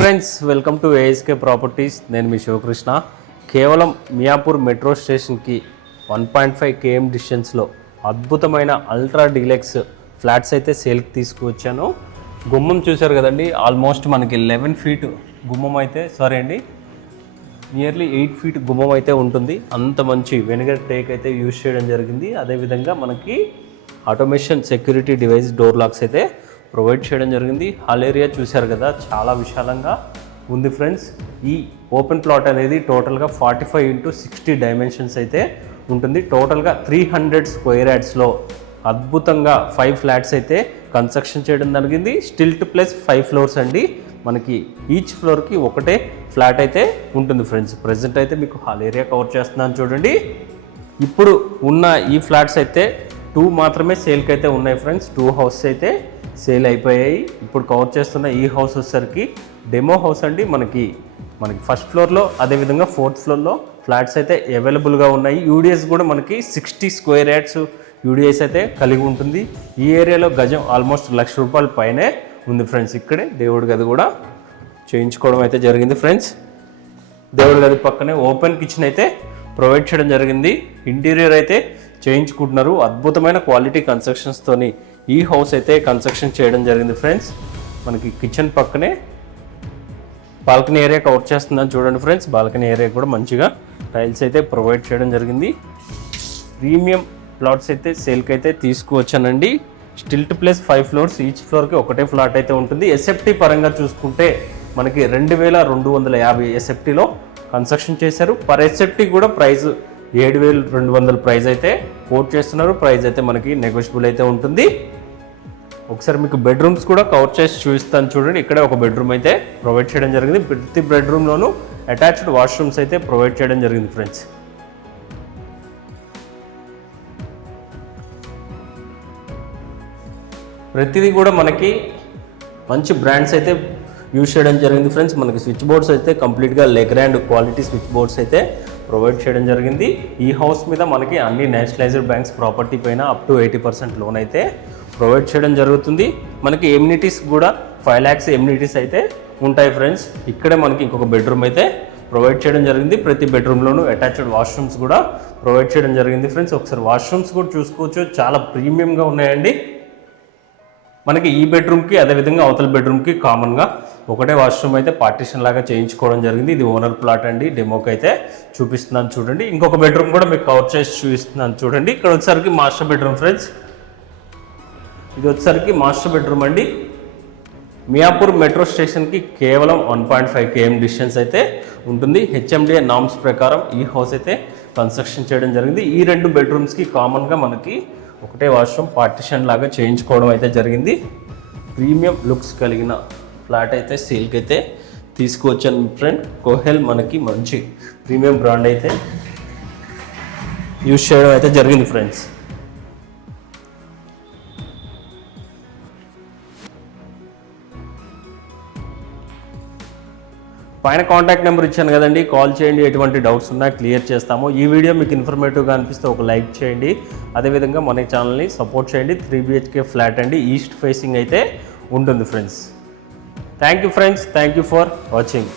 Friends, welcome to ASK properties. నేను మీ శివకృష్ణ. కేవలం Miyapur metro స్టేషన్కి 1.5 km డిస్టెన్స్లో అద్భుతమైన అల్ట్రా డీలక్స్ ఫ్లాట్స్ అయితే సేల్కి తీసుకువచ్చాను. గుమ్మం చూశారు కదండి, ఆల్మోస్ట్ మనకి 11 feet గుమ్మం అయితే నియర్లీ 8 feet గుమ్మం అయితే ఉంటుంది. అంత మంచి వెనిగర్ టేక్ అయితే యూజ్ చేయడం జరిగింది. అదేవిధంగా మనకి automation security device door lakhs అయితే ప్రొవైడ్ చేయడం జరిగింది. హాల్ ఏరియా చూశారు కదా, చాలా విశాలంగా ఉంది ఫ్రెండ్స్. ఈ ఓపెన్ ప్లాట్ అనేది టోటల్గా 45x60 డైమెన్షన్స్ అయితే ఉంటుంది. టోటల్గా 300 స్క్వేర్ యార్డ్స్లో అద్భుతంగా 5 ఫ్లాట్స్ అయితే కన్స్ట్రక్షన్ చేయడం జరిగింది. స్టిల్ట్ ప్లస్ 5 floors అండి. మనకి ఈచ్ ఫ్లోర్కి ఒకటే ఫ్లాట్ అయితే ఉంటుంది ఫ్రెండ్స్. ప్రజెంట్ అయితే మీకు హాల్ ఏరియా కవర్ చేస్తున్నాను చూడండి. ఇప్పుడు ఉన్న ఈ ఫ్లాట్స్ అయితే 2 మాత్రమే సేల్కి అయితే ఉన్నాయి ఫ్రెండ్స్. 2 houses అయితే సేల్ అయిపోయాయి. ఇప్పుడు కవర్ చేస్తున్న ఈ హౌస్ వచ్చేసరికి డెమో హౌస్ అండి. మనకి ఫస్ట్ ఫ్లోర్లో అదేవిధంగా 4th floorలో ఫ్లాట్స్ అయితే అవైలబుల్గా ఉన్నాయి. యూడిఎస్ కూడా మనకి 60 స్క్వేర్ యార్డ్స్ యూడిఎస్ అయితే కలిగి ఉంటుంది. ఈ ఏరియాలో గజం ఆల్మోస్ట్ ₹1,00,000 పైనే ఉంది ఫ్రెండ్స్. ఇక్కడే దేవుడి గది కూడా చేయించుకోవడం అయితే జరిగింది ఫ్రెండ్స్. దేవుడి గది పక్కనే ఓపెన్ కిచెన్ అయితే ప్రొవైడ్ చేయడం జరిగింది. ఇంటీరియర్ అయితే చేయించుకుంటున్నారు. అద్భుతమైన క్వాలిటీ కన్స్ట్రక్షన్స్తోని ఈ హౌస్ అయితే కన్స్ట్రక్షన్ చేయడం జరిగింది ఫ్రెండ్స్. మనకి కిచెన్ పక్కనే బాల్కనీ ఏరియా కవర్ చేస్తుందని చూడండి ఫ్రెండ్స్. బాల్కనీ ఏరియా కూడా మంచిగా టైల్స్ అయితే ప్రొవైడ్ చేయడం జరిగింది. ప్రీమియం ప్లాట్స్ అయితే సేల్కి అయితే తీసుకువచ్చానండి. స్టిల్ట్ ప్లస్ 5 floors, ఈచ్ ఫ్లోర్కి ఒకటే ఫ్లాట్ అయితే ఉంటుంది. ఎస్ఎఫ్టీ పరంగా చూసుకుంటే మనకి 2250 ఎస్ఎఫ్టీలో కన్స్ట్రక్షన్ చేశారు. పర్ ఎస్ఎఫ్టీ కూడా ప్రైస్ 7,200 ప్రైస్ అయితే కోట్ చేస్తున్నారు. ప్రైస్ అయితే మనకి నెగోషియబుల్ అయితే ఉంటుంది. ఒకసారి మీకు బెడ్రూమ్స్ కూడా కవర్ చేసి చూపిస్తాను చూడండి. ఇక్కడే ఒక బెడ్రూమ్ అయితే ప్రొవైడ్ చేయడం జరిగింది. ప్రతి బెడ్రూమ్లోనూ అటాచ్డ్ వాష్రూమ్స్ అయితే ప్రొవైడ్ చేయడం జరిగింది ఫ్రెండ్స్. ప్రతిదీ కూడా మనకి మంచి బ్రాండ్స్ అయితే యూజ్ చేయడం జరిగింది ఫ్రెండ్స్. మనకి స్విచ్ బోర్డ్స్ అయితే కంప్లీట్గా లెగ్రాండ్ క్వాలిటీ స్విచ్ బోర్డ్స్ అయితే ప్రొవైడ్ చేయడం జరిగింది. ఈ హౌస్ మీద మనకి అన్ని నేషనలైజ్డ్ బ్యాంక్స్ ప్రాపర్టీ పైన అప్ టు 80% లోన్ అయితే ప్రొవైడ్ చేయడం జరుగుతుంది. మనకి ఎమ్యూనిటీస్ కూడా 5 lakhs ఎమ్యూనిటీస్ అయితే ఉంటాయి ఫ్రెండ్స్. ఇక్కడే మనకి ఇంకొక బెడ్రూమ్ అయితే ప్రొవైడ్ చేయడం జరిగింది. ప్రతి బెడ్రూమ్లోనూ అటాచ్డ్ వాష్రూమ్స్ కూడా ప్రొవైడ్ చేయడం జరిగింది ఫ్రెండ్స్. ఒకసారి వాష్రూమ్స్ కూడా చూసుకోవచ్చు, చాలా ప్రీమియంగా ఉన్నాయండి. మనకి ఈ బెడ్రూమ్కి అదేవిధంగా అవతల బెడ్రూమ్కి కామన్గా ఒకటే వాష్రూమ్ అయితే పార్టీషన్ లాగా చేయించుకోవడం జరిగింది. ఇది ఓనర్ ప్లాట్ అండి. డెమోకి అయితే చూపిస్తున్నాను చూడండి. ఇంకొక బెడ్రూమ్ కూడా మీకు కవర్ చేసి చూపిస్తున్నాను చూడండి. ఇక్కడ వచ్చేసరికి మాస్టర్ బెడ్రూమ్ ఫ్రెండ్స్. ఇది వచ్చేసరికి మాస్టర్ బెడ్రూమ్ అండి. మియాపూర్ మెట్రో స్టేషన్కి కేవలం 1.5 km డిస్టెన్స్ అయితే ఉంటుంది. హెచ్ఎండిఏ నామ్స్ ప్రకారం ఈ హౌస్ అయితే కన్స్ట్రక్షన్ చేయడం జరిగింది. ఈ 2 బెడ్రూమ్స్కి కామన్గా మనకి ఒకటే వాష్రూమ్ పార్టిషన్ లాగా చేయించుకోవడం అయితే జరిగింది. ప్రీమియం లుక్స్ కలిగిన ఫ్లాట్ అయితే సేల్కి అయితే తీసుకువచ్చాను ఫ్రెండ్. కోహెల్ మనకి మంచి ప్రీమియం బ్రాండ్ అయితే యూజ్ చేయడం అయితే జరిగింది ఫ్రెండ్స్. పైన కాంటాక్ట్ నెంబర్ ఇచ్చాను కదండి, కాల్ చేయండి. ఎటువంటి డౌట్స్ ఉన్నా క్లియర్ చేస్తాము. ఈ వీడియో మీకు ఇన్ఫర్మేటివ్గా అనిపిస్తే ఒక లైక్ చేయండి. అదేవిధంగా మన ఛానల్ని సపోర్ట్ చేయండి. 3 BHK ఫ్లాట్ అండి, ఈస్ట్ ఫేసింగ్ అయితే ఉంటుంది friends. Thank you friends, thank you for watching.